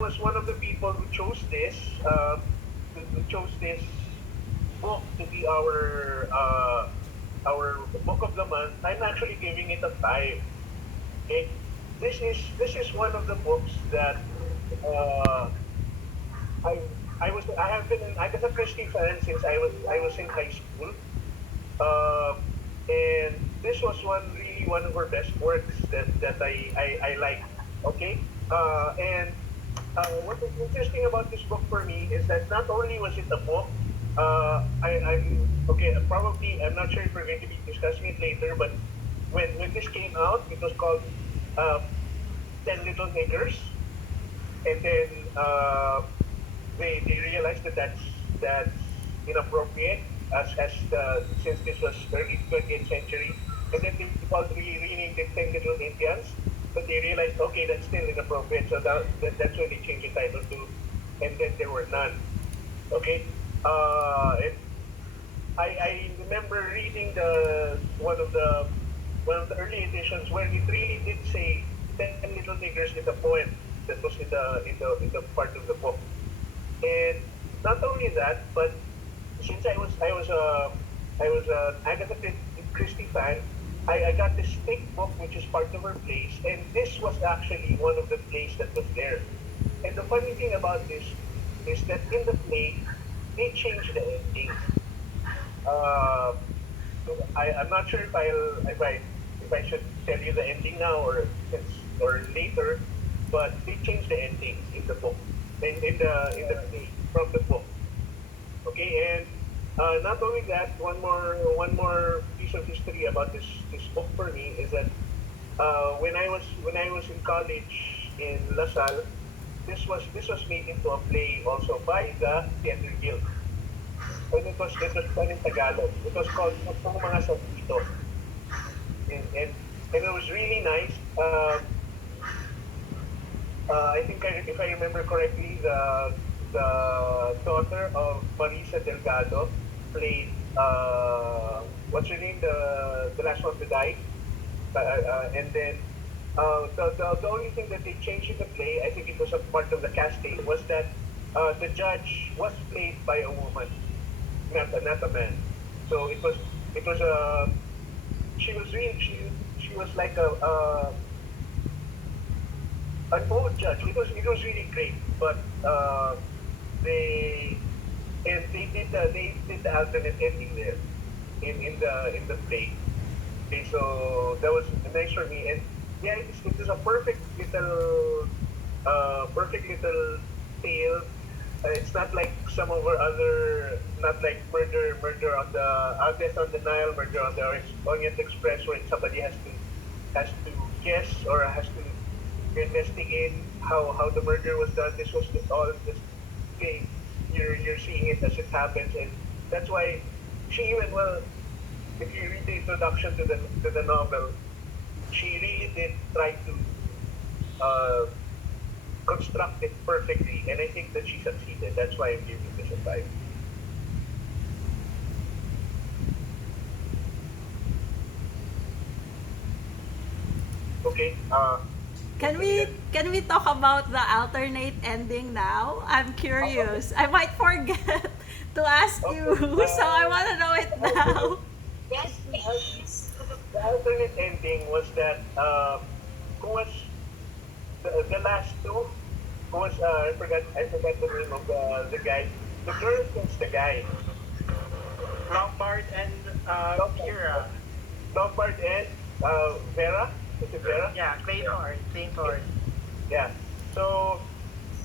was one of the people who chose this, who chose this book to be our book of the month. I'm actually giving it a 5. Okay, this is one of the books that uh, I I have been an Agatha Christie fan since I was in high school. Um, and this was one of her best works that I like. Okay, and what is interesting about this book for me is that not only was it a book, I'm okay. Probably I'm not sure if we're going to be discussing it later, but when this came out, it was called uh, Ten Little Niggers, and then they realized that that's inappropriate as since this was early 20th century, and then they called renamed it Ten Little Indians, but they realized okay that's still inappropriate, so that's when they changed the title to, and then there were none. Okay, and I remember reading the one of the early editions where it really did say Ten Little Niggers in the poem that was in the part of the book. And not only that, but since I was an Agatha Christie fan, I got this thick book which is part of her plays, and this was actually one of the plays that was there. And the funny thing about this is that in the play they changed the ending. Uh, I'm not sure if I should tell you the ending now or later, but they changed the ending in the book in the play from the book. Okay, and not only that, one more piece of history about this book for me is that when I was in college in LaSalle, this was made into a play also by the Theater Guild, and it was done in Tagalog. It was called Kung Mga Sandito, and it was really nice. I think if I remember correctly, the daughter of Marisa Delgado played what's her name, the last one to die, and then the only thing that they changed in the play, I think it was a part of the casting, was that the judge was played by a woman, not a man. So it was a she was like a an old judge. It was really great, but they they did the alternate ending there in the play. Okay, so that was nice for me, and yeah, it is a perfect little tale. It's not like some of our other, not like murder on the Death on the Nile, murder on the Orient Express, where somebody has to guess or has to investigate how the murder was done. This was all just okay. You're seeing it as it happens, and that's why she even well, if you read the introduction to the novel, she really did try to uh, construct it perfectly, and I think that she succeeded. That's why I'm giving this a 5. Okay. Can And we then can we talk about the alternate ending now? I'm okay. curious. I might forget to ask you, Okay. so I want to know it The alternate, now. the, al- the alternate ending was that who was the last two? Who was I forgot the name of the guy. The girl kills the guy. Lombard and Lombard, Vera. Lombard and Vera. Is it Vera? Yeah, Claythorne. Claythorne. Yeah. So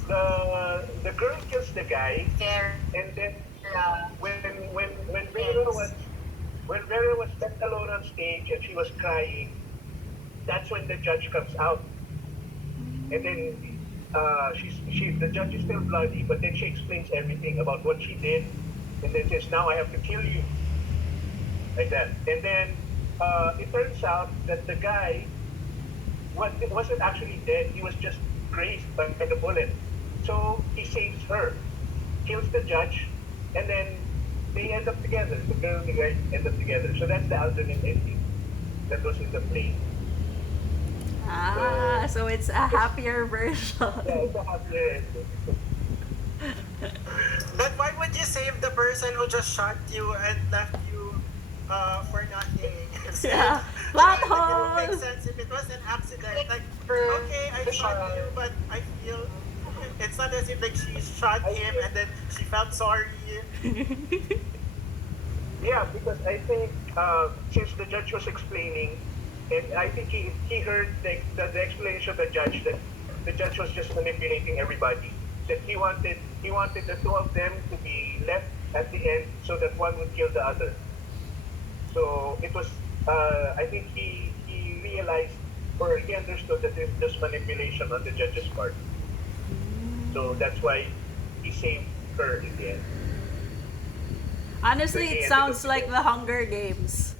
the girl kills the guy, and then when Vera was left alone on stage and she was crying, that's when the judge comes out, and then the judge is still bloody, but then she explains everything about what she did, and then says, "Now I have to kill you," like that, and then it turns out that the guy wasn't actually dead; he was just grazed by the bullet. So he saves her, kills the judge, and then they end up together. The girl and the guy end up together. So that's the alternate ending that was in the play. Ah, So so it's a it's, happier yeah, version. it's a happier ending. But why would you save the person who just shot you and left you for nothing instead? Yeah. Plot Like it would make hole. sense if it was an accident. Like Like, for okay, I the shot you, shot. but I feel it's not as if like she shot I him think, and then she felt sorry. yeah, because I think since the judge was explaining, and I think he heard the explanation of the judge that the judge was just manipulating everybody. That he wanted the two of them to be left at the end so that one would kill the other. So it was I think he realized or he understood that it's just manipulation on the judge's part. So that's why he saved her in the end. So Honestly, it he ended up sounds like killing. the Hunger Games.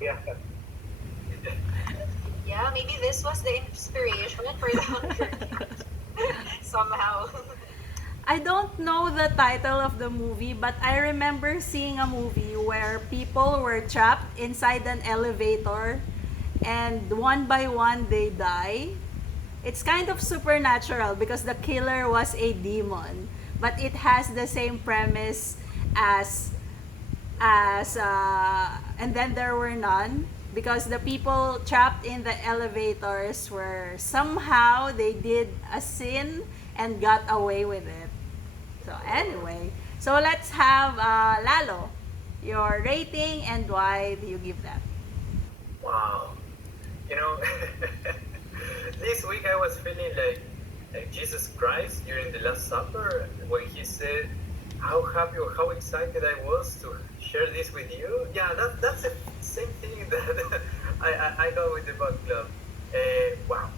Yeah. Yeah, maybe this was the inspiration for the Hunger Games. Somehow. I don't know the title of the movie, but I remember seeing a movie where people were trapped inside an elevator and one by one they die. It's kind of supernatural because the killer was a demon, but it has the same premise as and then there were none because the people trapped in the elevators were somehow they did a sin and got away with it. So anyway, so let's have Lalo, your rating and why do you give that? Wow. You know, this week I was feeling like Jesus Christ during the Last Supper when he said how happy or how excited I was to share this with you. Yeah, that's the same thing that I got with the book club. Wow,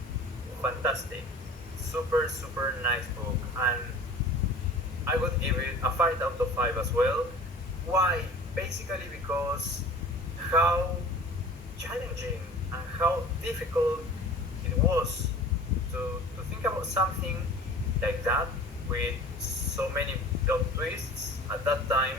fantastic. Super, super nice book. And I would give it a 5 out of 5 as well. Why? Basically because how challenging and how difficult it was to think about something like that with so many plot twists at that time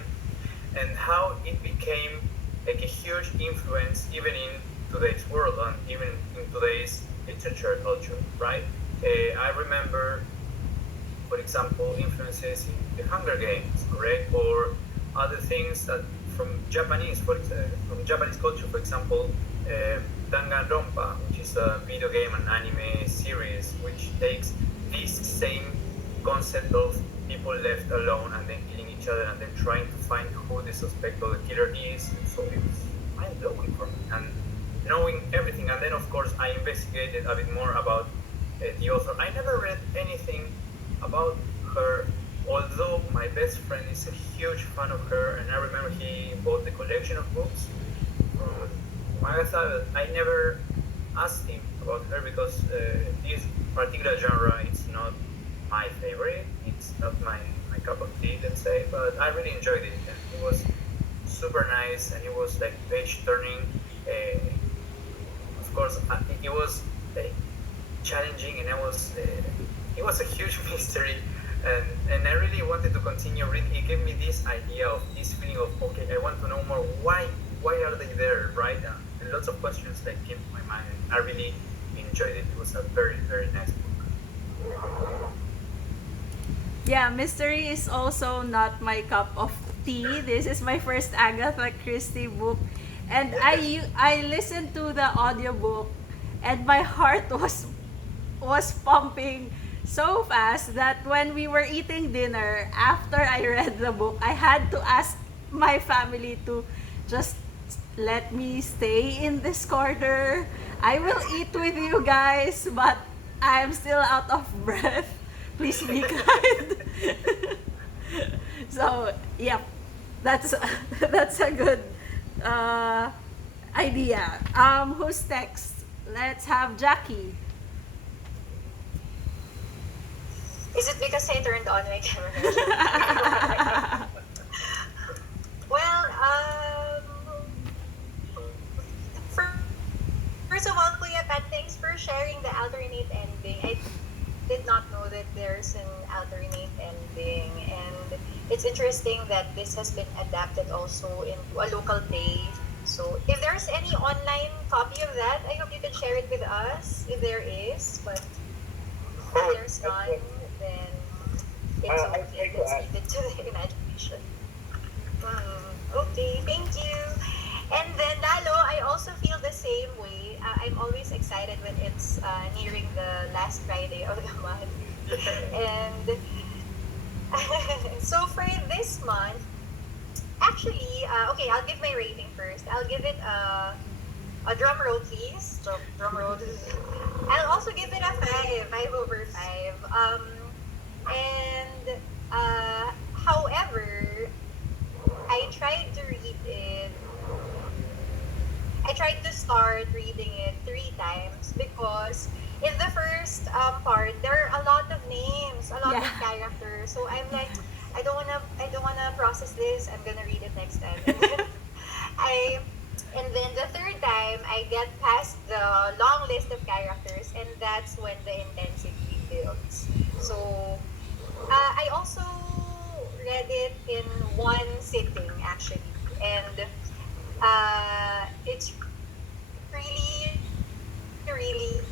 and how it became like a huge influence even in today's world and even in today's literature culture, right? I remember, for example, influences in the Hunger Games, correct, or other things that from Japanese culture, for example, uh, Danganronpa, which is a video game and anime series, which takes this same concept of people left alone and then killing each other and then trying to find who the suspect or the killer is. So it's mind blowing for me. And knowing everything, and then of course I investigated a bit more about the author. I never read anything about her, although my best friend is a huge fan of her, and I remember he bought the collection of books from Agatha. I never asked him about her because this particular genre is not my favorite. It's not my cup of tea, let's say, but I really enjoyed it. And it was super nice, and it was like page turning. Uh, of course, it was challenging, and it was a huge mystery, and I really wanted to continue reading. It gave me this idea of this feeling of okay, I want to know more. Why are they there, right? And lots of questions that came to my mind. And I really enjoyed it. It was a very very nice book. Yeah, mystery is also not my cup of tea. This is my first Agatha Christie book. And I listened to the audiobook and my heart was pumping so fast that when we were eating dinner after I read the book, I had to ask my family to just let me stay in this corner. I will eat with you guys, but I'm still out of breath. Please be kind. So, yep. That's that's a good uh, idea. Who's next? Let's have Jacky. Is it because I turned on my camera? Well, for, first of all, Kuya Pat, thanks for sharing the alternate ending. I did not know that there's an alternate ending, and it's interesting that this has been adapted also into a local play. So So if there's any online copy of that, I hope you can share it with us if there is. But if Oh, there's none, then it's I'll try okay. to Let's add. leave it to the imagination. Okay, thank you. And then Lalo, I also feel the same way. I'm always excited when it's nearing the last Friday of the month. And so for this month, actually, okay, I'll give my rating first. I'll give it a drum roll, please. Drum roll. I'll also give it a 5 over 5. And however, I tried to read it. I tried to start reading it 3 times because in the first part there are a lot of names, a lot of Yeah. characters. So I'm like, I don't wanna process this. I'm gonna read it next time. And then I, and then the third time I get past the long list of characters, and that's when the intensity builds. So I also read it in one sitting actually, and it's really, really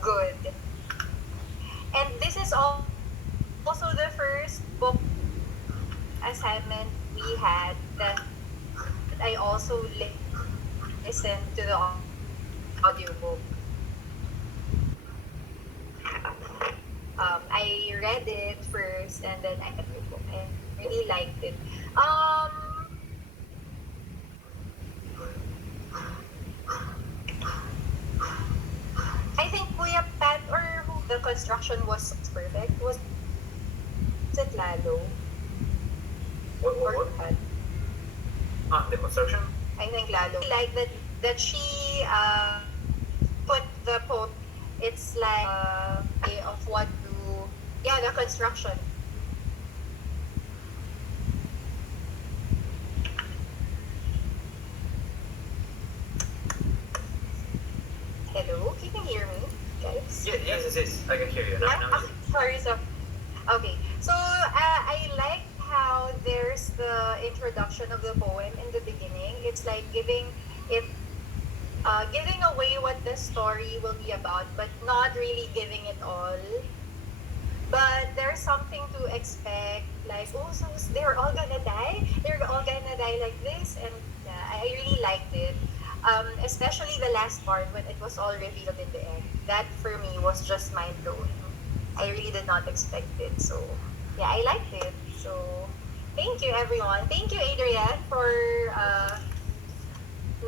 good. And this is also the first book assignment we had that I also listened to the audiobook. I read it first and then I read the book. I really liked it. I think Kuya Pat or who the construction was perfect. Was it Lalo What, or what, what? Pat? The construction? I think Lalo. I like that she put the post. It's like way of what to, yeah, the construction. Hello, can you hear me, guys? Yes. I can hear you now. Yeah. Now. Okay, sorry. So okay. So I like how there's the introduction of the poem in the beginning. It's like it giving away what the story will be about, but not really giving it all. But there's something to expect, like, oh, so they're all gonna die? They're all gonna die like this? And I really liked it. Especially the last part when it was all revealed in the end. That for me was just mind blowing. I really did not expect it. So, yeah, I liked it. So, thank you, everyone. Thank you, Adrian, for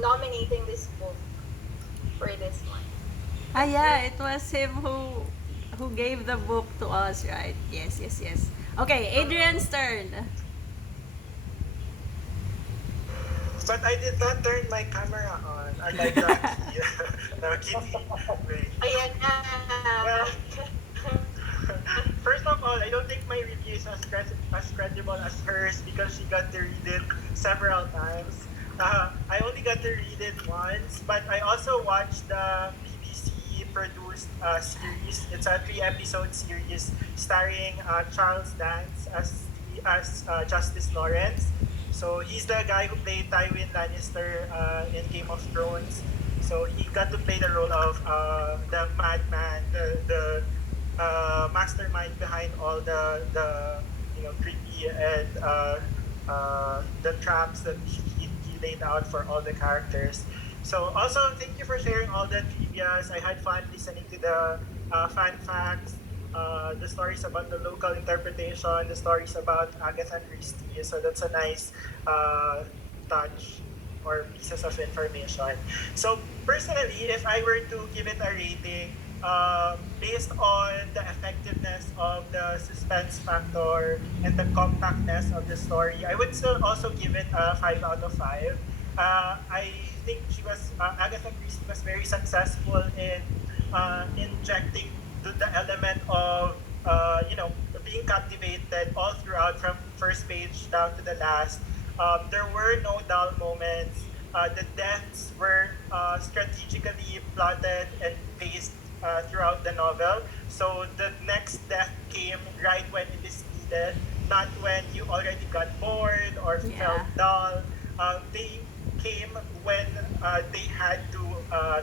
nominating this book for this one. Ah, yeah, it was him who gave the book to us, right? Yes. Okay, Adrian's turn. But I did not turn my camera on. I like Jacky. No, kidding. Wait. Ayan na. Well, first of all, I don't think my review is as credible as hers because she got to read it several times. I only got to read it once, but I also watched the BBC produced series. It's a 3 episode series starring Charles Dance as Justice Lawrence. So he's the guy who played Tywin Lannister in Game of Thrones. So he got to play the role of the madman, the mastermind behind all the creepy and the traps that he laid out for all the characters. So also thank you for sharing all the trivias. I had fun listening to the fan facts, the stories about the local interpretation, the stories about Agatha Christie. So that's a nice touch or pieces of information. So personally, if I were to give it a rating, based on the effectiveness of the suspense factor and the compactness of the story, I would still also give it a 5 out of 5. I think Agatha Christie was very successful in injecting the element of being captivated all throughout from first page down to the last. There were no dull moments. The deaths were strategically plotted and paced throughout the novel. So the next death came right when it is needed, not when you already got bored or Yeah. felt dull. they came when they had to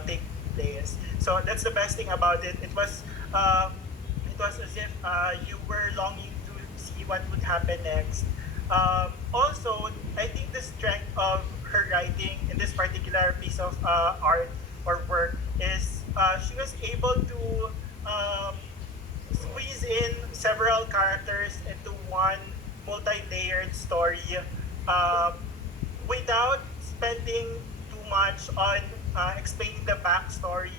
take place. So that's the best thing about it. It was as if you were longing to see what would happen next. Also, I think the strength of her writing in this particular piece of art or work is she was able to um, squeeze in several characters into one multi-layered story um, without spending too much on explaining the backstory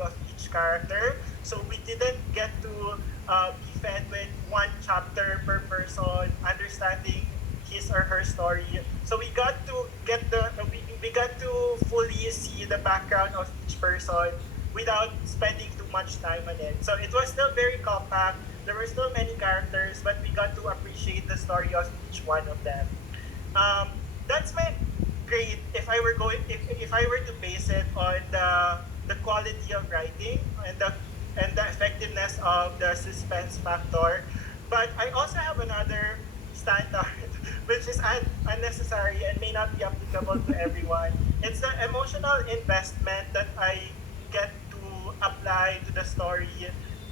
of each character. So we didn't get to be fed with one chapter per person, understanding his or her story. So we got to we got to fully see the background of each person without spending too much time on it. So it was still very compact. There were still many characters, but we got to appreciate the story of each one of them. Um, that's my grade if I were to base it on the quality of writing and the effectiveness of the suspense factor. But I also have another standard which is unnecessary and may not be applicable to everyone. It's the emotional investment that I get to apply to the story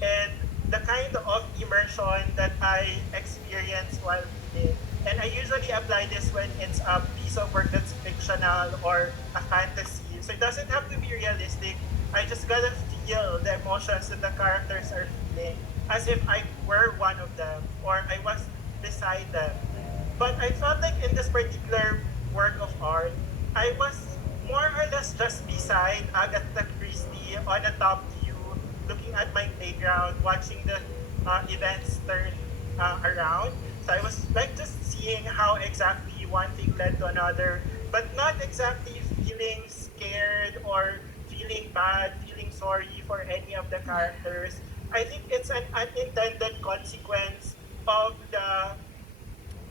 and the kind of immersion that I experience while reading. And I usually apply this when it's a piece of work that's fictional or a fantasy. So it doesn't have to be realistic. I just gotta feel the emotions that the characters are feeling as if I were one of them or I was beside them. But I felt like in this particular work of art, I was more or less just beside Agatha Christie on a top view, looking at my playground, watching the events turn around. So I was like just seeing how exactly one thing led to another, but not exactly feeling scared or feeling bad, feeling sorry for any of the characters. I think it's an unintended consequence of the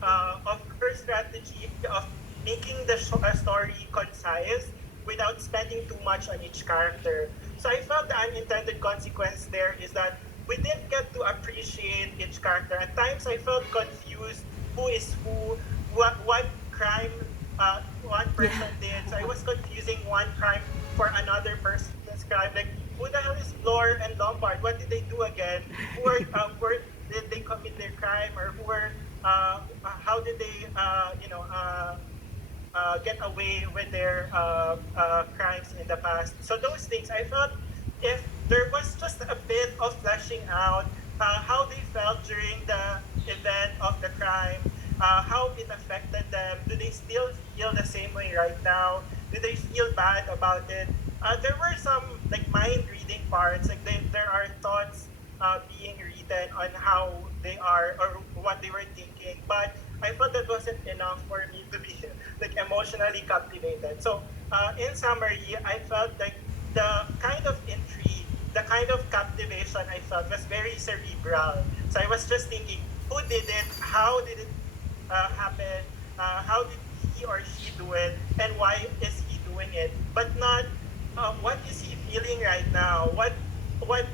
of her strategy of making the story concise without spending too much on each character. So I felt the unintended consequence there is that we didn't get to appreciate each character. At times I felt confused who is who, what crime one Yeah. person did. So I was confusing one crime for another person's crime. Like who the hell is Flor and Lombard? What did they do again? Where did they commit their crime or who were how did they get away with their crimes in the past. So those things, I felt if there was just a bit of fleshing out how they felt during the event of the crime, how it affected them. Do they still feel the same way right now? Do they feel bad about it? There were some like mind reading parts, like there are thoughts being written on how they are or what they were thinking, but I felt that wasn't enough for me to be like emotionally captivated. So in summary, I felt like the kind of intrigue, the kind of captivation I felt was very cerebral. So I was just thinking, who did it? How did it happen? How did he or she do it? And why is he doing it? But not what is he feeling right now? What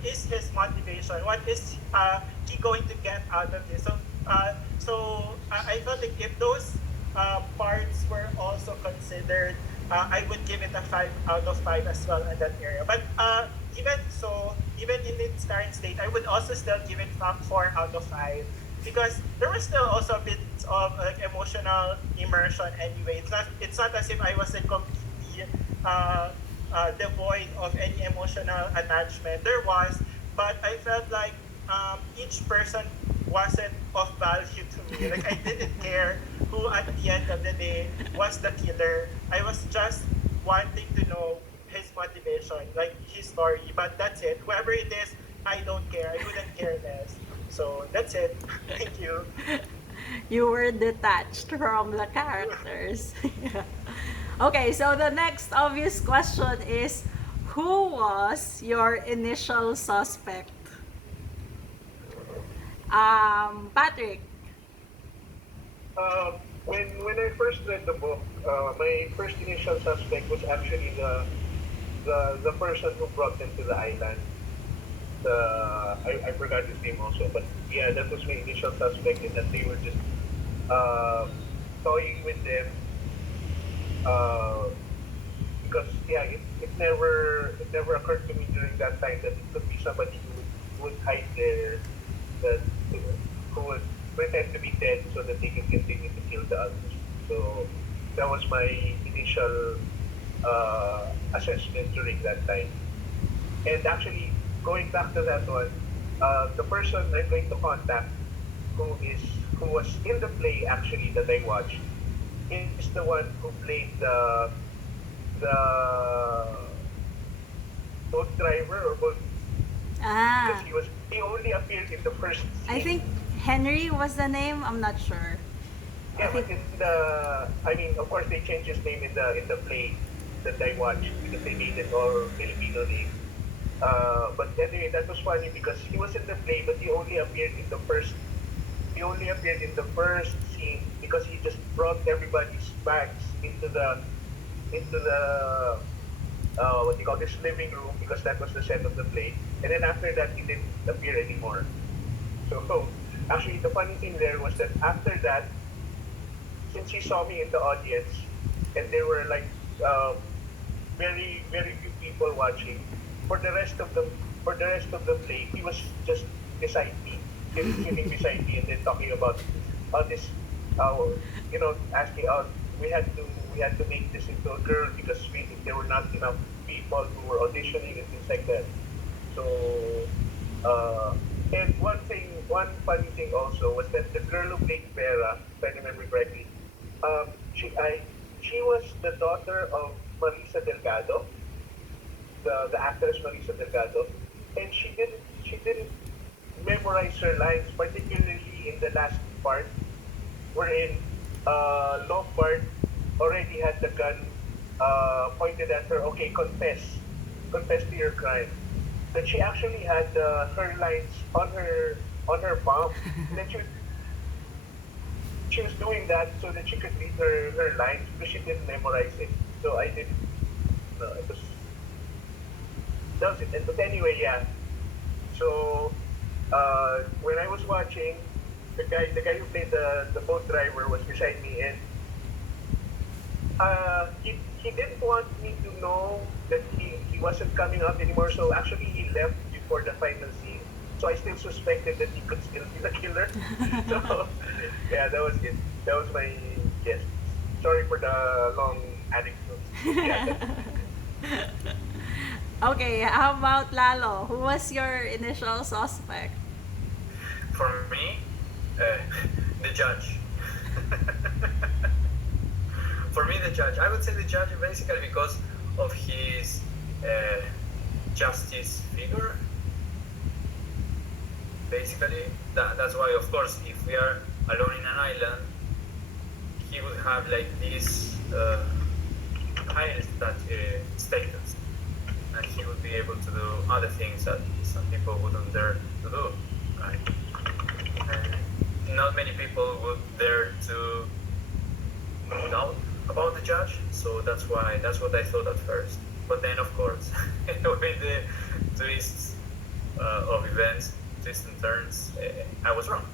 is his motivation? What is he going to get out of this? I felt like if those parts were also considered, I would give it a 5 out of 5 as well in that area. But even so, even in its current state, I would also still give it 4 out of 5 because there was still also bits of like emotional immersion anyway. It's not as if I was like completely devoid of any emotional attachment. There was, but I felt like each person wasn't of value to me. Like I didn't care who at the end of the day was the killer. I was just wanting to know his motivation, like his story. But that's it. Whoever it is, I don't care. I couldn't care less. So that's it. Thank you. You were detached from the characters. Okay, so the next obvious question is who was your initial suspect? Patrick. When I first read the book, my first initial suspect was actually the person who brought them to the island. I forgot his name also, but yeah, that was my initial suspect in that they were just uh, toying with them Uh, because yeah, it never occurred to me during that time that it could be somebody who would hide their that who would pretend to be dead so that they can continue to kill the others. So that was my initial assessment during that time. And actually, going back to that one, the person I'm going to contact who is who was in the play actually that I watched is the one who played the boat driver or boat because Ah, he only appeared in the first I scene. think Henry was the name. I'm not sure. I Yeah, but think. in the I mean, of course, they changed his name in the play that I watched because they made it all Filipino name. But anyway, that was funny because he was in the play, but he only appeared in the first. He only appeared in the first scene because he just brought everybody's bags into the what do you call this living room because that was the set of the play. And then after that, he didn't appear anymore. So actually, the funny thing there was that after that, since he saw me in the audience, and there were like very very few people watching, for the rest of the for the rest of the play, he was just beside me, sitting beside me, and then talking about this, uh, asking out. We had to we had to make this into a girl because there were not enough people who were auditioning and things like that. So, uh, and one funny thing also was that the girl who played Vera, if I remember correctly, um, she I she was the daughter of Marisa Delgado, the actress Marisa Delgado, and she didn't memorize her lines, particularly in the last part, wherein Lombard already had the gun pointed at her. Okay, confess to your crime. That she actually had her lines on her palm. That she was doing that so that she could read her lines because she didn't memorize it. So I didn't. It was does it. But anyway, yeah. So when I was watching, the guy who played the boat driver was beside me, and he didn't want me to know that he wasn't coming out anymore. So actually, he left before the final scene. So I still suspected that he could still be the killer. So yeah, that was it. That was my guess. Sorry for the long anecdotes. Yeah. Okay, how about Lalo? Who was your initial suspect? For me, the judge. For me, the judge. I would say the judge basically because of his uh, justice figure. Basically, that's why, of course, if we are alone in an island, he would have like this higher status, and he would be able to do other things that some people wouldn't dare to do, right? And not many people would dare to doubt about the judge, so that's what I thought at first. But then, of course, with the twists of events, twists and turns, I was wrong.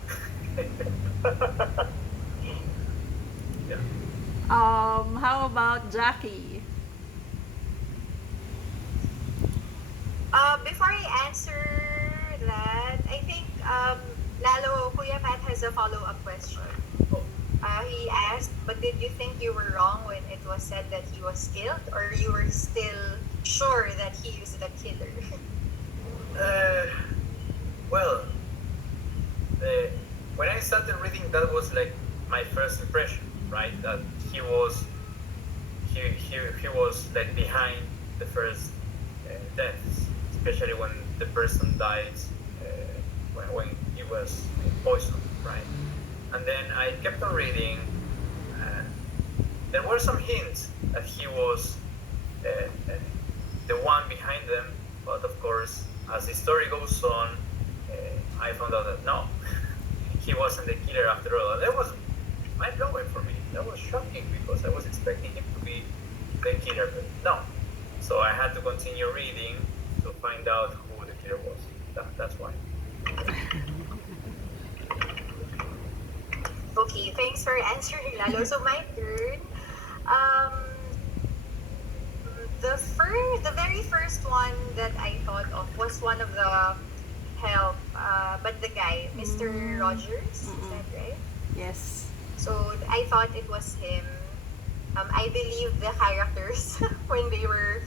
Yeah. How about Jacky? Before I answer that, I think Lalo, Kuya Matt has a follow-up question. He asked, but did you think you were wrong when it was said that he was killed, or you were still sure that he is the killer? Uh, well, uh, when I started reading, that was like my first impression, right? That he was like behind the first deaths, especially when the person dies when he was poisoned, right? And then I kept on reading. Uh, there were some hints that he was the one behind them, but of course, as the story goes on, I found out that no, he wasn't the killer after all. That was mind blowing for me. That was shocking because I was expecting him to be the killer, but no. So I had to continue reading to find out who the killer was. That's why. Okay, thanks for answering, Lalo. So my turn. Um, the very first one that I thought of was one of the help, but the guy, Mr. Rogers, is Mm-mm. that right? Yes. So I thought it was him. I believed the characters when they were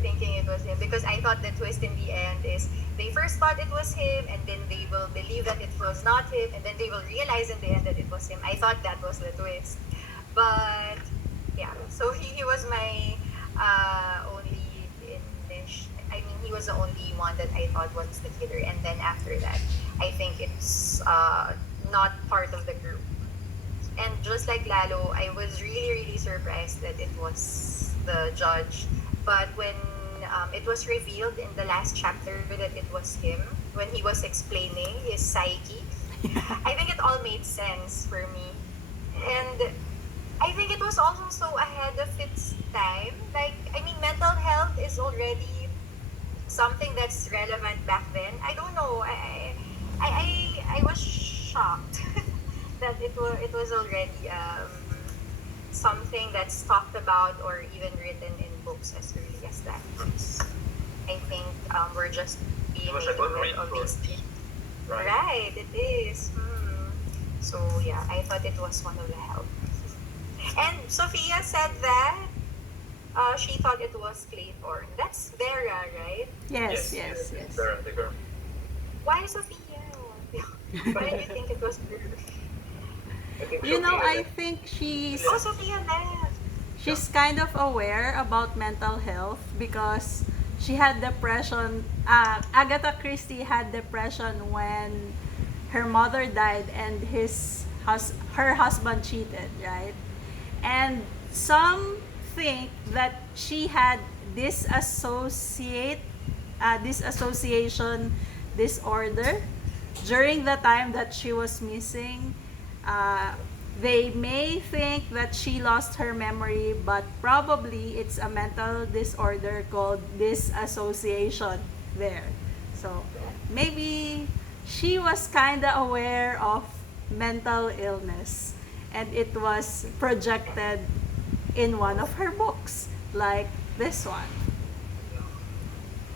thinking it was him, because I thought the twist in the end is they first thought it was him, and then they will believe that it was not him, and then they will realize in the end that it was him. I thought that was the twist, but yeah. So he was my only I mean, he was the only one that I thought was the killer, and then after that, I think it's not part of the group. And just like Lalo, I was really surprised that it was the judge. But when it was revealed in the last chapter that it was him, when he was explaining his psyche, I think it all made sense for me. And I think it was also so ahead of its time. Like, I mean, mental health is already something that's relevant back then. I don't know. I was shocked that it was already something that's talked about or even written in books as early as that. I think we're just being It was a made good aware read of for these things. right. Right, it is. So yeah, I thought it was one of the help. And Sophia said that she thought it was Claythorne. That's Vera, right? Yes, Yes, yes, yes, yes. the girl. Why Sophia? Why did you think it was her? I think You know, Sophia I left. think Oh, Sophia left. she's kind of aware about mental health because she had depression. Agatha Christie had depression when her mother died and her husband cheated, right? And some think that she had disassociate disassociation disorder during the time that she was missing. Uh, they may think that she lost her memory, but probably it's a mental disorder called disassociation there. So maybe she was kind of aware of mental illness and it was projected in one of her books, like this one.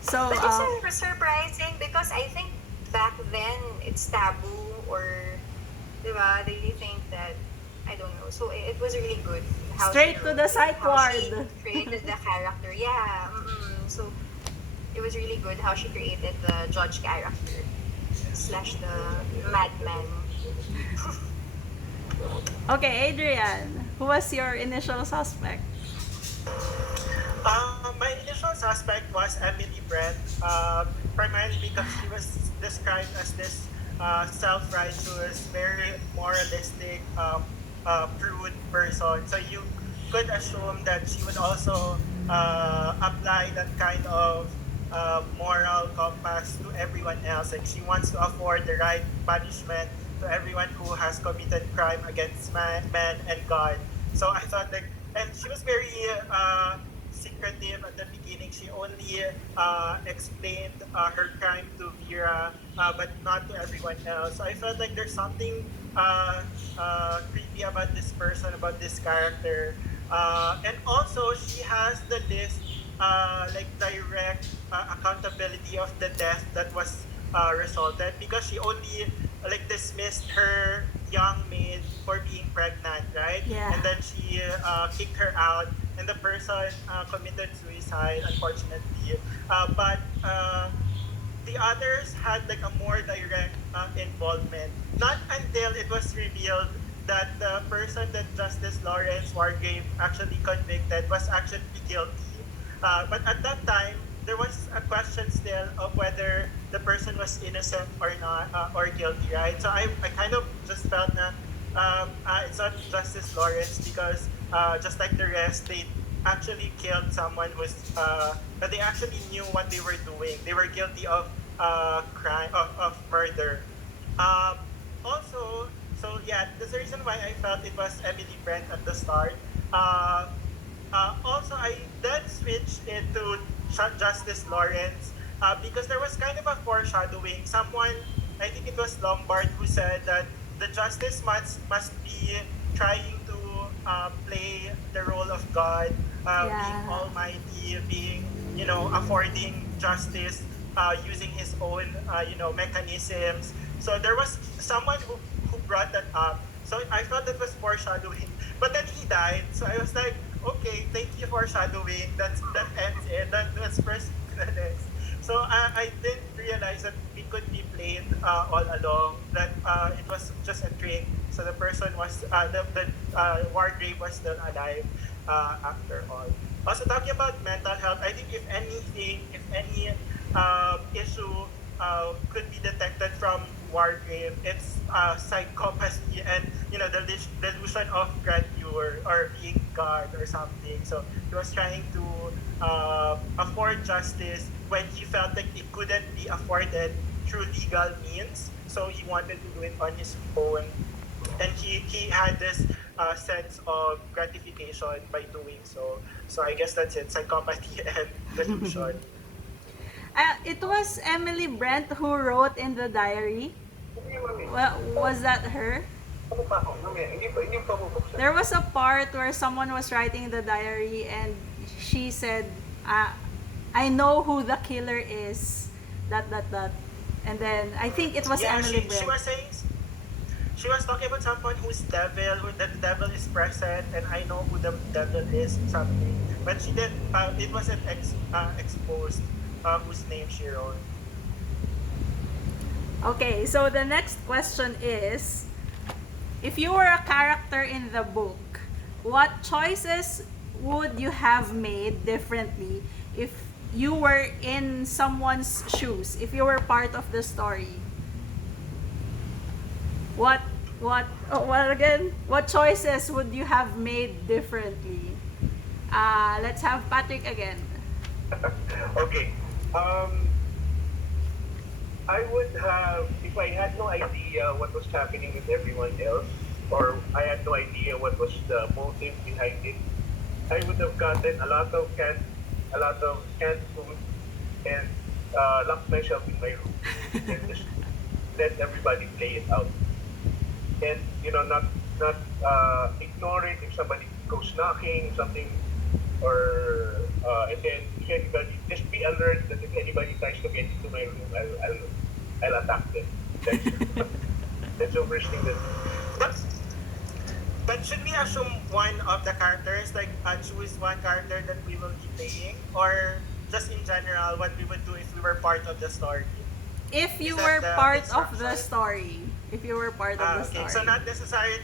So, But it's surprising because I think back then it's taboo, or diba, they think that, I don't know. So it was really good how she straight to wrote the it, psych how she ward. created the character. Yeah. So it was really good how she created the judge character slash the madman. Okay, Adrian, who was your initial suspect? My initial suspect was Emily Brent, primarily because she was described as this self-righteous, very moralistic, prude person. So you could assume that she would also apply that kind of moral compass to everyone else. Like she wants to afford the right punishment to everyone who has committed crime against man and God. So I thought like, and she was very secretive at the beginning. She only explained her crime to Vera, but not to everyone else. So I felt like there's something creepy about this person, about this character. And also, she has the list, like direct accountability of the death that was resulted, because she only like dismissed her young maid for being pregnant, right? Yeah. And then she kicked her out, and the person committed suicide, unfortunately. But the others had like a more direct involvement. Not until it was revealed that the person that Justice Lawrence Wargrave actually convicted was actually guilty. But at that time, there was a question still of whether the person was innocent or not, or guilty, right? So I kind of just felt that it's not Justice Lawrence, because just like the rest, they actually killed someone that they actually knew what they were doing. They were guilty of crime, of murder. Um, Also, so yeah, that's the reason why I felt it was Emily Brent at the start. Uh, Also, I then switched into Justice Lawrence, because there was kind of a foreshadowing. Someone, I think it was Lombard, who said that the justice must be trying to play the role of God, being Yeah. almighty, being, affording justice, using his own, mechanisms. So there was someone who brought that up. So I thought that was foreshadowing. But then he died. So I was like, okay, thank you for shadowing. That ends it. That's proceed to the next. So I didn't realize that it could be played all along. That it was just a trick. So the person was the Wargrave was still alive after all. Also talking about mental health, I think if any issue could be detected from Wargrave, it's psychopathy and the delusion of grandeur or being God or something. So he was trying to afford justice when he felt like it couldn't be afforded through legal means. So he wanted to do it on his own, and he had this sense of gratification by doing so. So I guess that's it: psychopathy and delusion. It was Emily Brent who wrote in the diary. Hindi, mami. Well, was that her? Ano pa ako? Mami, hindi pa bubuksan. There was a part where someone was writing the diary and she said, I know who the killer is. That. And then I think it was Yeah, Emily she Brent. was saying she was talking about someone who the devil is present, and I know who the devil is, something. But she did. It wasn't exposed whose name she wrote. Okay, so the next question is, if you were a character in the book, what choices would you have made differently if you were in someone's shoes, if you were part of the story? What again? What choices would you have made differently? Let's have Patrick again. Okay. I would have, if I had no idea what was happening with everyone else, or I had no idea what was the motive behind it, I would have gotten a lot of canned food, and locked myself in my room and just let everybody play it out. And not ignore it if somebody goes knocking something, or and then if anybody, just be alert that if anybody tries to get into my room, I'll attack them. That's, that's the first thing that. But but should we assume one of the characters, like choose one character that we will be playing, or just in general what we would do if we were part of the story? If you Is that were the part of the instruction? story. If you were part of the Okay, story. so not necessarily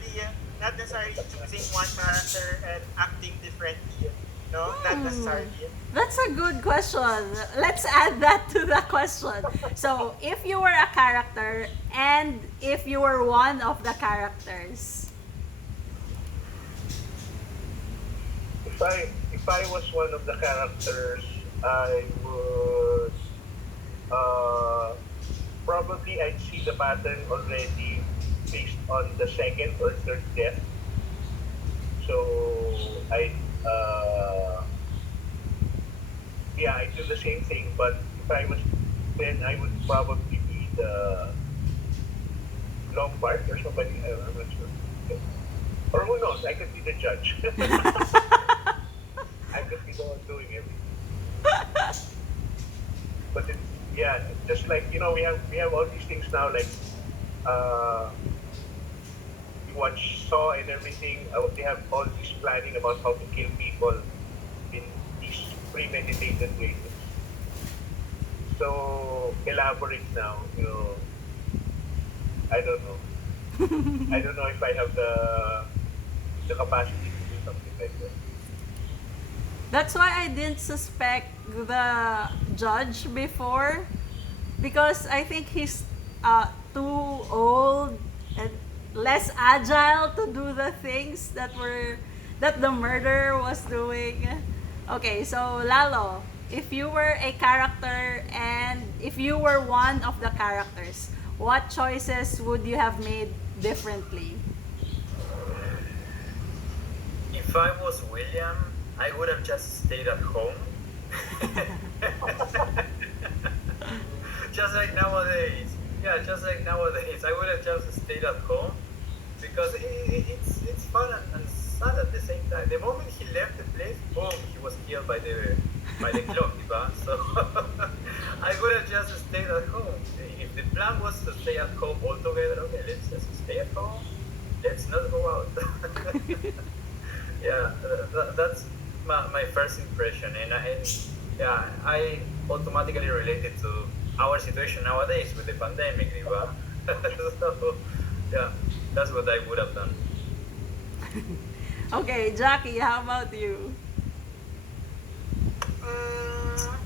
choosing one character and acting differently. No, not necessarily. That's a good question. Let's add that to the question. So, if you were a character and if you were one of the characters. If I was one of the characters, I would probably I'd see the pattern already based on the second or third death. So I yeah, I do the same thing, but if I was then I would probably be the Lombard or somebody. I'm not sure. Or who knows? I could be the judge. I could be the one doing everything. But it's, yeah, just like we have all these things now, like you watch Saw and everything. They have all this planning about how to kill people in these premeditated ways. So elaborate now. I don't know. I don't know if I have the capacity to do something like that. That's why I didn't suspect the judge before, because I think he's too old and less agile to do the things that the murderer was doing. Okay, so Lalo, if you were a character and if you were one of the characters, what choices would you have made differently? If I was William, I would have just stayed at home. Just like nowadays. Yeah, just like nowadays. I would have just stayed at home because it's fun and sad at the same time. The moment he left the place, boom, he was killed by the clock, diba? So I would have just stayed at home. If the plan was to stay at home altogether, okay, let's just stay at home. Let's not go out. Yeah, that's my first impression, and yeah, I automatically related to our situation nowadays with the pandemic, diba? So yeah, that's what I would have done. Okay, Jacky, how about you? Mm,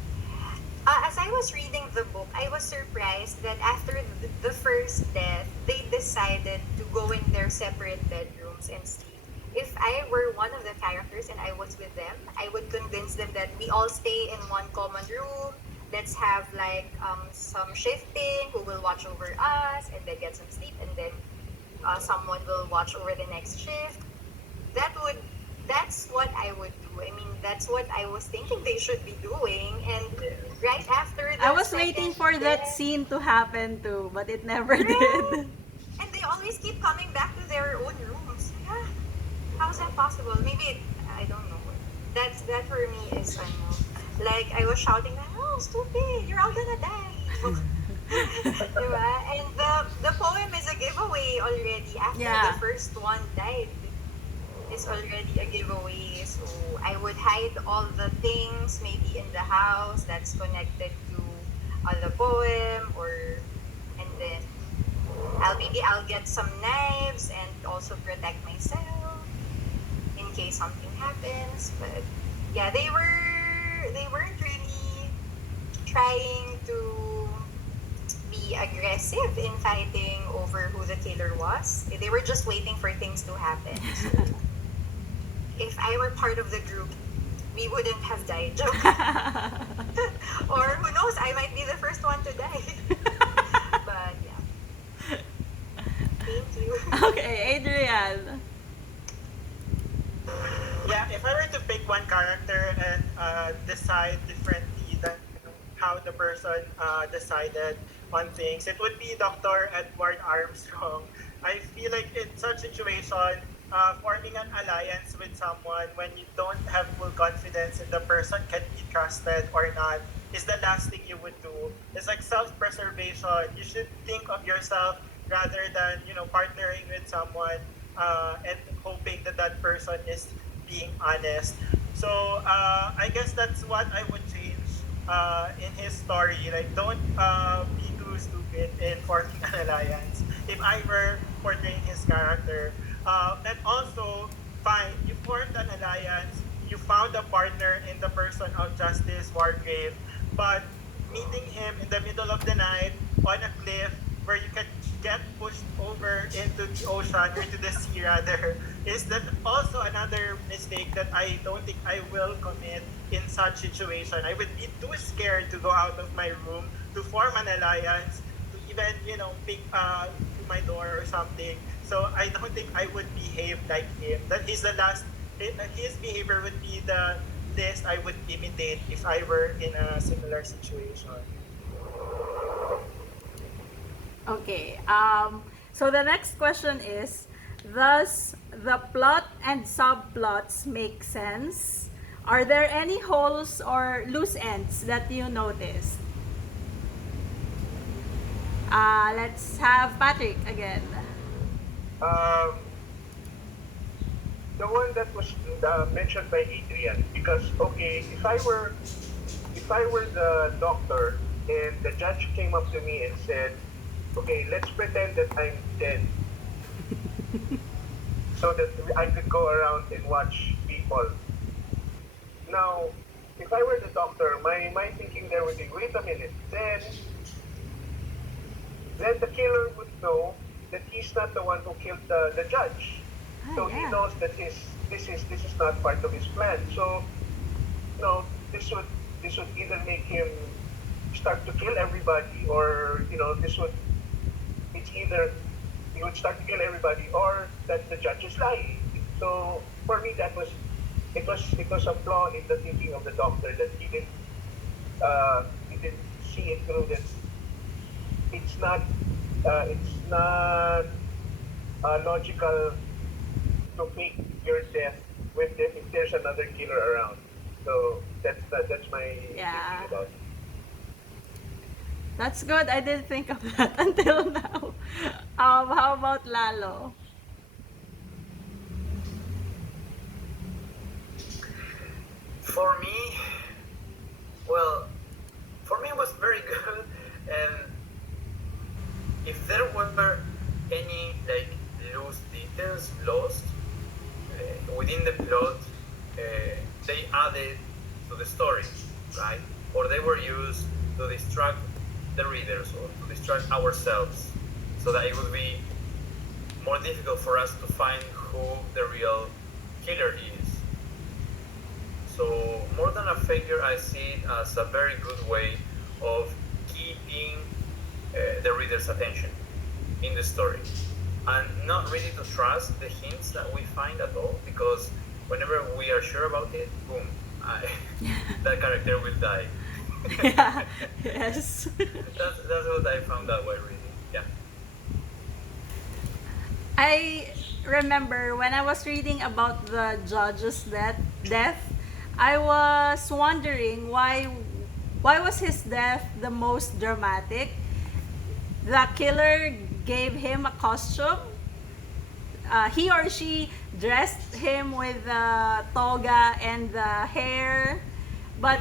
as I was reading the book, I was surprised that after the first death, they decided to go in their separate bedrooms and sleep. If I were one of the characters and I was with them, I would convince them that we all stay in one common room. Let's have like some shifting who will watch over us and then get some sleep, and then someone will watch over the next shift. That would that's what I would do. I mean, that's what I was thinking they should be doing. And right after the I was waiting second for that death, scene to happen too, but it never right? did. And they always keep coming back to their own rooms. Yeah. How is that possible? Maybe I don't know. That for me is like I was shouting, "Oh, stupid! You're all gonna die!" Diba? And the poem is a giveaway already. After Yeah. the first one died, is already a giveaway. So I would hide all the things maybe in the house that's connected to the poem, or and then I'll get some knives and also protect myself in case something happens. But yeah, they weren't really trying to be aggressive in fighting over who the killer was. They were just waiting for things to happen. So if I were part of the group, we wouldn't have died. Joke. Or who knows, I might be the first one to die. But yeah, thank you. Okay, Adrian. Yeah, if I were to pick one character and decide differently than how the person decided on things, it would be Dr. Edward Armstrong. I feel like in such situation, forming an alliance with someone when you don't have full confidence in the person can be trusted or not is the last thing you would do. It's like self-preservation. You should think of yourself rather than partnering with someone and hoping that that person is being honest. So I guess that's what I would change in his story. Like, don't be too stupid in forming an alliance. If I were portraying his character, and also, fine, you formed an alliance. You found a partner in the person of Justice Wargrave, but meeting him in the middle of the night on a cliff where you can get pushed over into the ocean or to the sea rather is that also another mistake that I don't think I will commit in such situation. I would be too scared to go out of my room to form an alliance, to even pick to my door or something. So I don't think I would behave like him. That is the last. His behavior would be the least I would imitate if I were in a similar situation. Okay. So the next question is, does the plot and subplots make sense? Are there any holes or loose ends that you noticed? Let's have Patrick again. Um, the one that was mentioned by Adrian, because okay, if I were the doctor and the judge came up to me and said, okay, let's pretend that I'm dead, so that I could go around and watch people. Now, if I were the doctor, my thinking there would be, wait a minute, then the killer would know that he's not the one who killed the judge. So he Yeah. knows that this is not part of his plan. So this would either make him start to kill everybody, or this would it's either he would start to kill everybody or that the judge is lying. So for me it was a flaw in the thinking of the doctor that he didn't see it through that it's not logical to make your death if there's another killer around. So that's my Yeah. thinking about it. That's good. I didn't think of that until now. How about Lalo? For me, well, for me it was very good, and if there were any like loose details lost within the plot, they added to the story, right? Or they were used to distract the readers or to distract ourselves, so that it would be more difficult for us to find who the real killer is. So, more than a failure, I see it as a very good way of keeping the reader's attention in the story and not really to trust the hints that we find at all, because whenever we are sure about it, boom, that character will die. Yeah. Yes. That's what I found that way reading. Yeah. I remember when I was reading about the judge's death, I was wondering why was his death the most dramatic? The killer gave him a costume. He or she dressed him with the toga and the hair, but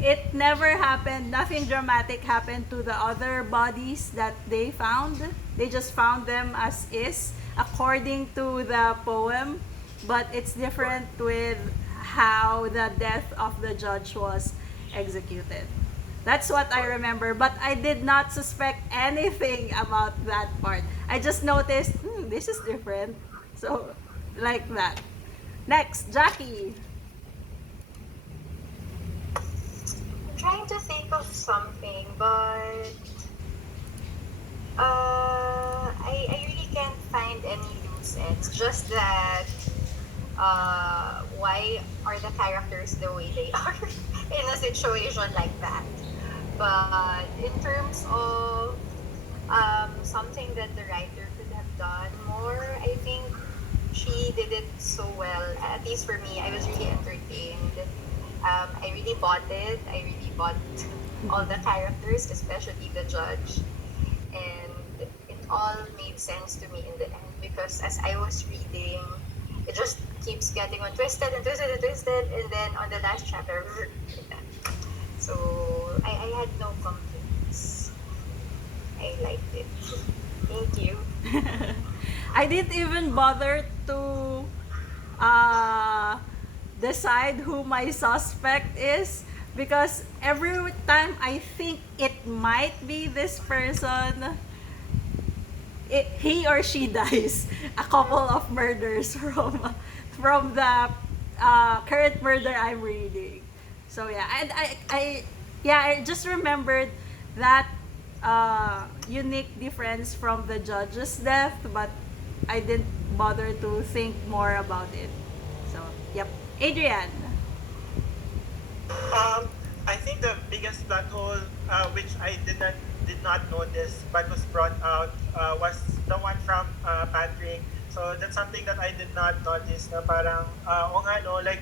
it never happened. Nothing dramatic happened to the other bodies that they found. They just found them as is, according to the poem. But it's different with how the death of the judge was executed. That's what I remember, but I did not suspect anything about that part. I just noticed, this is different. So, like that. Next, Jacky. I'm trying to think of something, but I really can't find any loose ends. Just that why are the characters the way they are in a situation like that? But in terms of something that the writer could have done more, I think she did it so well. At least for me, I was really entertained. I really bought it. I really bought all the characters, especially the judge. And it all made sense to me in the end because as I was reading, it just keeps getting on twisted and twisted and twisted, and then on the last chapter, so I had no complaints. I liked it. Thank you. I didn't even bother to uh, decide who my suspect is because every time I think it might be this person, he or she dies. A couple of murders from the current murder I'm reading. So yeah, and I just remembered that unique difference from the judge's death, but I didn't bother to think more about it. So yep, Adrian. I think the biggest plot hole, which I did not notice but was brought out, was the one from Patrick. So that's something that I did not notice. Na parang, o nga no, like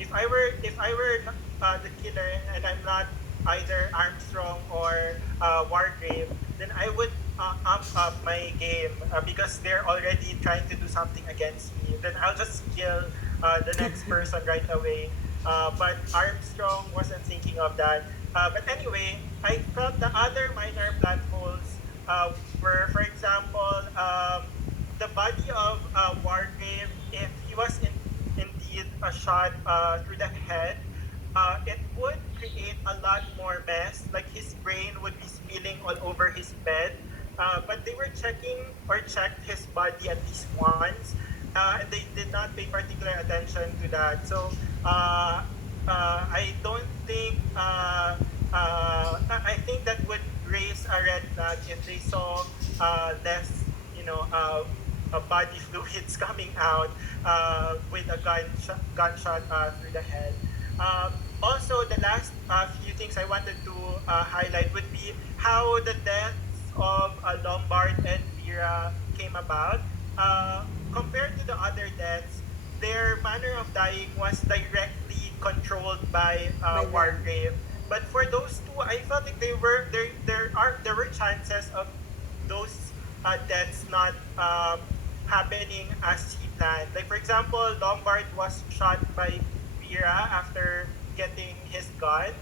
if I were the killer and I'm not either Armstrong or Wargrave, then I would amp up my game because they're already trying to do something against me. Then I'll just kill the next person right away. But Armstrong wasn't thinking of that. But anyway, I felt the other minor plot holes were, for example, the body of Wargrave, if he was indeed shot through the head, it would create a lot more mess. Like his brain would be spilling all over his bed. But they were checking or checked his body at least once, and they did not pay particular attention to that. So I don't think. I think that would raise a red flag if they saw less, body fluids coming out with a gunshot through the head. Also, the last few things I wanted to highlight would be how the deaths of Lombard and Vera came about. Compared to the other deaths, their manner of dying was directly controlled by By them. Wargrave. But for those two, I felt like there were chances of those deaths not happening as he planned. Like for example, Lombard was shot by Vera after getting his gun,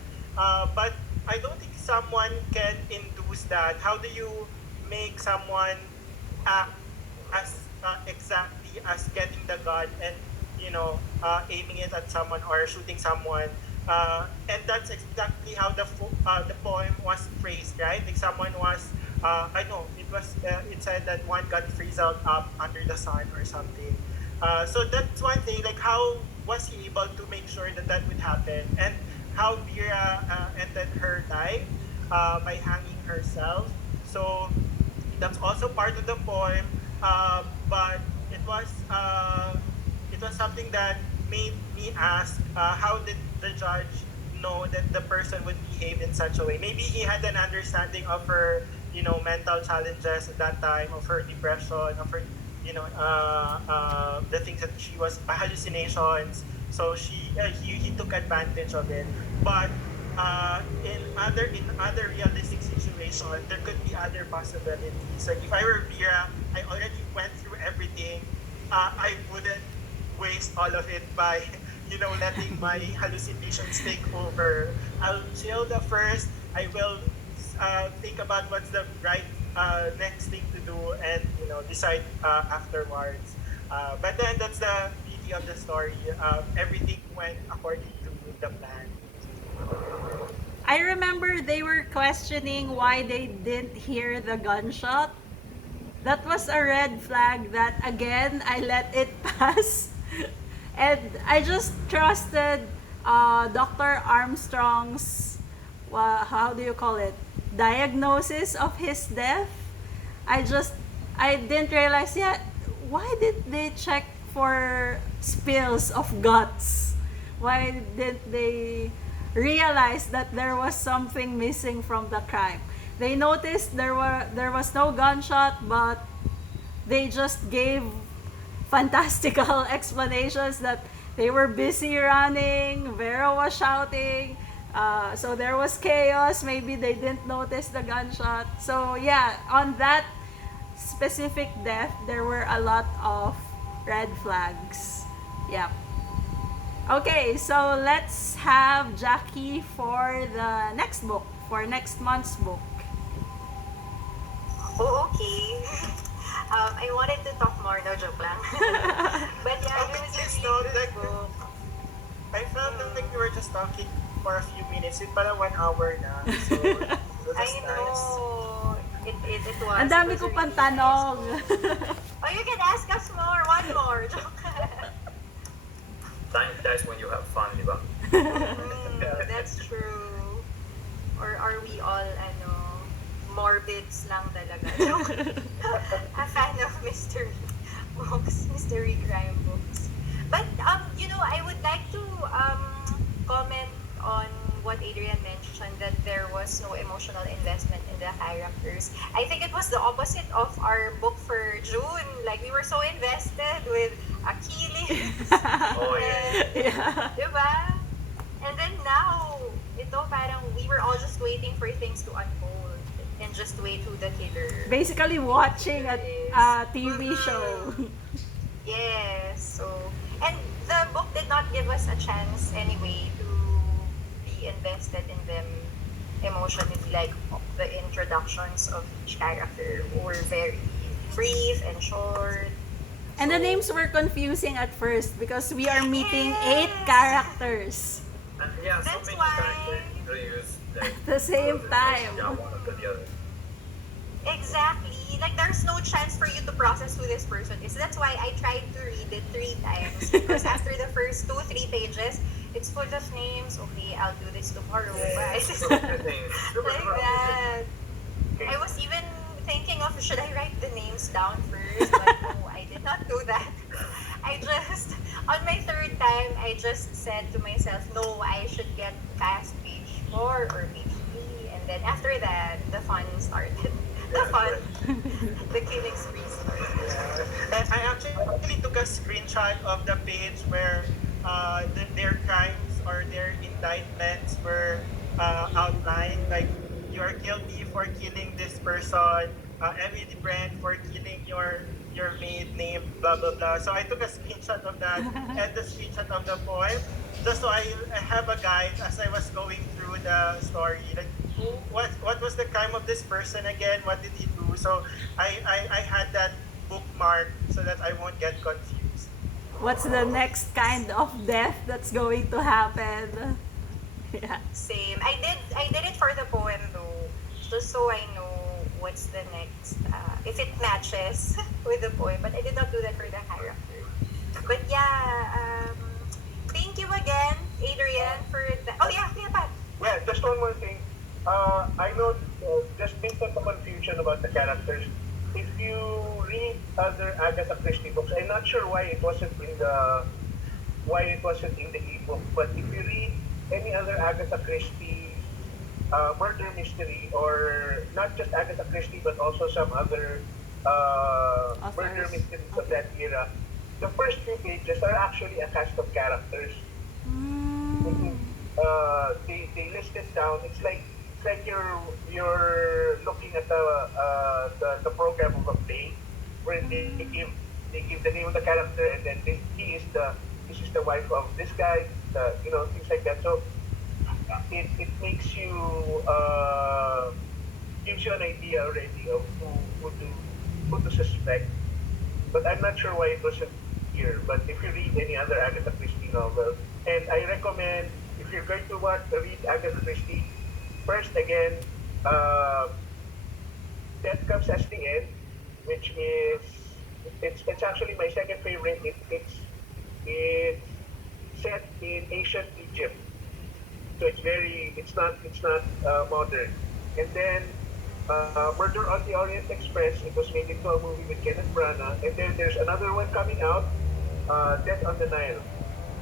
but I don't think someone can induce that. How do you make someone act as exactly as getting the gun and aiming it at someone or shooting someone? And that's exactly how the poem was phrased, right? Like someone was, I know it said that one got frizzled up under the sun or something. So that's one thing. Like how was he able to make sure that that would happen, and how Vera ended her life by hanging herself. So that's also part of the poem, but it was uh, it was something that made me ask, how did the judge know that the person would behave in such a way? Maybe he had an understanding of her, mental challenges at that time, of her depression, of her, the things that she was hallucinations. So he took advantage of it. But in other realistic situations, there could be other possibilities. Like if I were Vera, I already went through everything. I wouldn't waste all of it by letting my hallucinations take over. I'll chill the first. I will think about what's the right next thing to do, and decide afterwards. But then that's the beauty of the story. Everything went according to the plan. I remember they were questioning why they didn't hear the gunshot. That was a red flag that again I let it pass. And I just trusted Dr. Armstrong's, how do you call it, diagnosis of his death. I didn't realize yet, why did they check for spills of guts? Why didn't they realize that there was something missing from the crime? They noticed there was no gunshot, but they just gave fantastical explanations that they were busy running, Vera was shouting, so there was chaos, maybe they didn't notice the gunshot. So yeah, on that specific death, there were a lot of red flags. Yeah. Okay, so let's have Jacky for the next book, for next month's book. Oh, okay. I wanted to talk more, no joke lang. But yeah, it was a Please really note, good like, book. I felt like we were just talking for a few minutes. It's pala 1 hour na. So, I that's nice. know. It was. Ang dami it was ko a pang really nice tanong. book. Oh, you can ask us more. One more. Joke. That's when you have fun, di ba? That's true. Or are we all, morbids lang talaga? Joke. A fan of mystery books, mystery crime books. But, I would like to comment on what Adrian mentioned, that there was no emotional investment in the characters. I think it was the opposite of our book for June. Like, we were so invested with Achilles. Oh, yeah. Yeah. Diba? And then now, ito parang we were all just waiting for things to unfold and just wait who the killer Basically watching a TV show. Yes. So, and the book did not give us a chance anyway to be invested in them emotionally. Like the introductions of each character were very brief and short. And the names were confusing at first because we are meeting 8 characters And yeah, so That's many why- characters introduced like at the same time. yeah, one after the other. Exactly. Like there's no chance for you to process who this person is. That's why I tried to read it 3 times. Because after the first 2-3 pages, it's full of names. Okay, I'll do this tomorrow. Bye. Super things. Super Like that. I was even thinking of, should I write the names down first? But no, I did not do that. On my 3rd time, I just said to myself, no, I should get past page 4 or page 3. And then after that, the fun started. The fun. The killing spree started. And I actually took took a screenshot of the page where their crimes or their indictments were outlined. Like, you are guilty for killing this person, Emily Brent for killing your maid named blah blah blah. So I took a screenshot of that and the screenshot of the poem, just so I have a guide as I was going through the story. Like, what was the crime of this person again? What did he do? So I had that bookmark so that I won't get confused. What's the next kind of death that's going to happen? Yeah. Same. I did it for the poem though, just so I know what's the next, if it matches with the poem. But I did not do that for the character. But yeah, thank you again, Adrian, for the. Oh yeah, Pat. Yeah, just one more thing. I know, just based on the confusion about the characters, if you read other Agatha Christie books, I'm not sure why it wasn't in the ebook, but if you read any other Agatha Christie murder mystery, or not just Agatha Christie, but also some other murder Authors. mysteries of that era, the first few pages are actually a cast of characters. Mm. They list it down. It's like you're looking at the program of a play where they give the name of the character, and then this is the wife of this guy, things like that. So it makes you gives you an idea already of who to suspect. But I'm not sure why it wasn't here. But if you read any other Agatha Christie novel, and I recommend, if you're going to read Agatha Christie, first again, Death Comes as the End, which is it's actually my second favorite. It's set in ancient Egypt, so it's not modern. And then Murder on the Orient Express, it was made into a movie with Kenneth Branagh. And then there's another one coming out, Death on the Nile,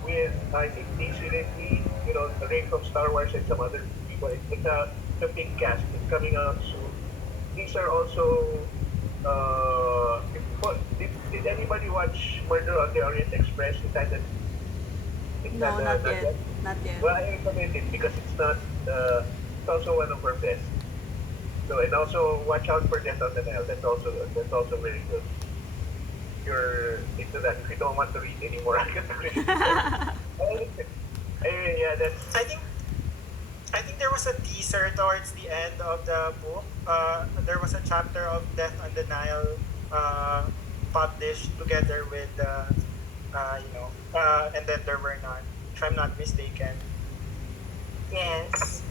with I think Daisy Ridley, the Ray from Star Wars, and some other people. It's a big cast. It's coming out soon. These are also. Did anybody watch Murder on the Orient Express? No, not yet. Not yet. Well, I recommend it because it's also one of her best. So, and also watch out for Death on the Nile. That's also very good. If you're into that, if you don't want to read any more Agatha Christie. Anyway, yeah, that's. I think there was a teaser towards the end of the book. There was a chapter of Death on the Nile published together with, and then there were none, if I'm not mistaken. Yes.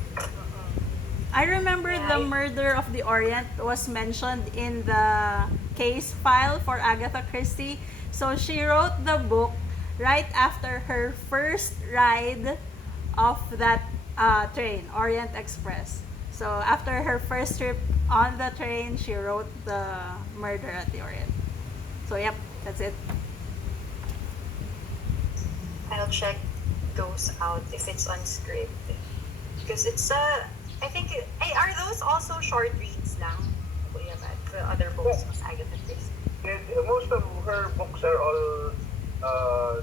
I remember Yeah, the Murder of the Orient was mentioned in the case file for Agatha Christie. So she wrote the book right after her first ride of that train, Orient Express. So after her first trip on the train, she wrote the Murder at the Orient. So yep, that's it. I'll check those out if it's on script. Because it's I think, are those also short reads lang? Kuya Matt, the other books of Agatha Christie? And most of her books are all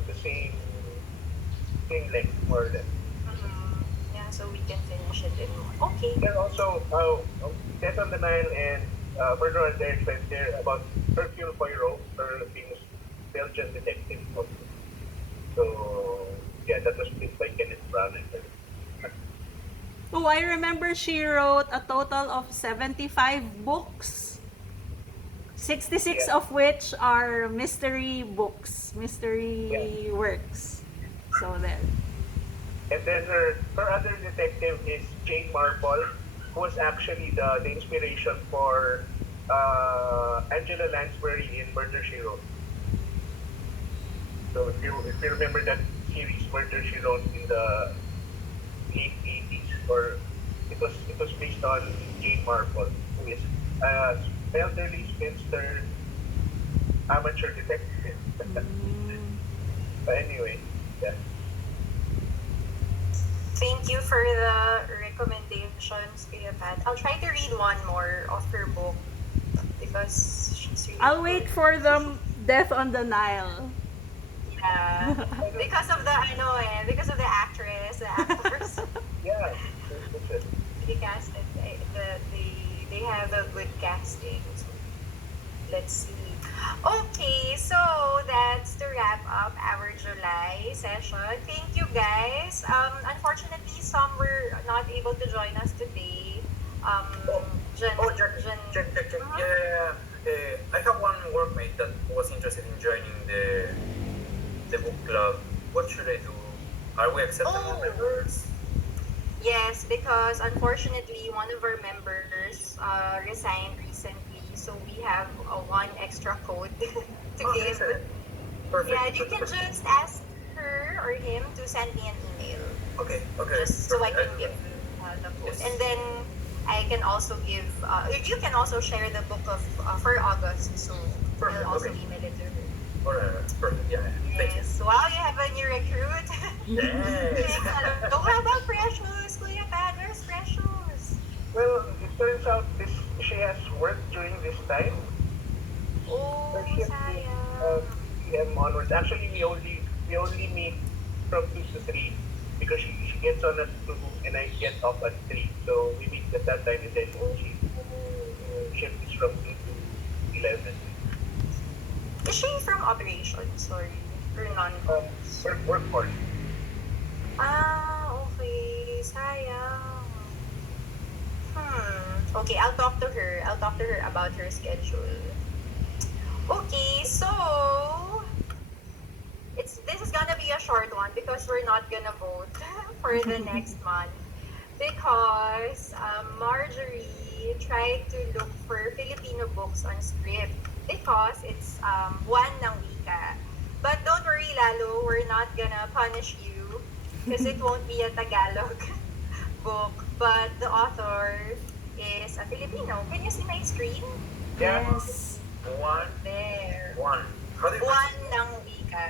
the same length, more or less. Yeah, so we can finish it in one. Okay. They're also Death on the Nile and Murder on the Express. They're about Hercule Poirot, her famous Belgian detective. Also. So yeah, that was written by Kenneth Branagh. Oh, I remember she wrote a total of 75 books. 66 Yeah. of which are mystery books, mystery works. So there. And then her other detective is Jane Marple, who was actually the inspiration for Angela Lansbury in Murder She Wrote. So if you remember that series Murder She Wrote in the late 80s, or it was based on Jane Marple, who is elderly spinster amateur detective. But anyway, yeah. Thank you for the recommendations, Kuya Pat. I'll try to read one more of her book because she's really I'll wait good. for the Death on the Nile. Yeah. Because of the actress, the actors. Yeah, that's it. They casted, they have a good casting. So let's see. Okay, so that's to wrap up our July session. Thank you guys. Unfortunately, some were not able to join us today. Um, Oh, Jen, oh, check, Jen, check, check, check. uh-huh. Yeah, yeah, yeah. I have one workmate that was interested in joining the book club. What should I do? Are we accepting more Oh, members? yes, because unfortunately, one of our members resigned recently, so we have one extra code to Oh, give. excellent. Yeah, Perfect. you can just ask her or him to send me an email, Okay, okay, just so I perfect. can I'll do give that. the code. And Yes. then I can also give, you can also share the book of for August, so I'll Perfect. also Okay. email it to her. All right. Perfect. Yeah. Yeah. Thank you. Yes, wow, you have a new recruit. Yes. Thanks, Lalo. How about Precious? Kuya Pat, where's Precious? Well, it turns out this she has work during this time. Her Oh, shift is sayang. 3 p.m. onwards. Actually, we only meet from 2 to 3 because she gets on at 2 and I get off at 3. So we meet at that time and then Oh. she shift is from 2 to 11. Is she from operations? Sorry. Or Um, non-ops? workforce. Ah, okay. Sayang. Okay, I'll talk to her. I'll talk to her about her schedule. Okay, so this is gonna be a short one because we're not gonna vote for the next month because Marjorie tried to look for Filipino books on script because it's one ng wika. But don't worry, Lalo, we're not gonna punish you because it won't be a Tagalog book, but the author is a Filipino. Can you see my screen? Yeah. Yes. One. There. One. How do you Buwan pronounce ng wika.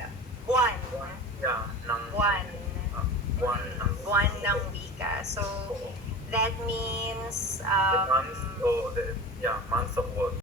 Buwan. one? Yeah. Nang. Buwan. One. Nang. Buwan ng wika. So, that means, The month. Oh, the yeah. Month of what?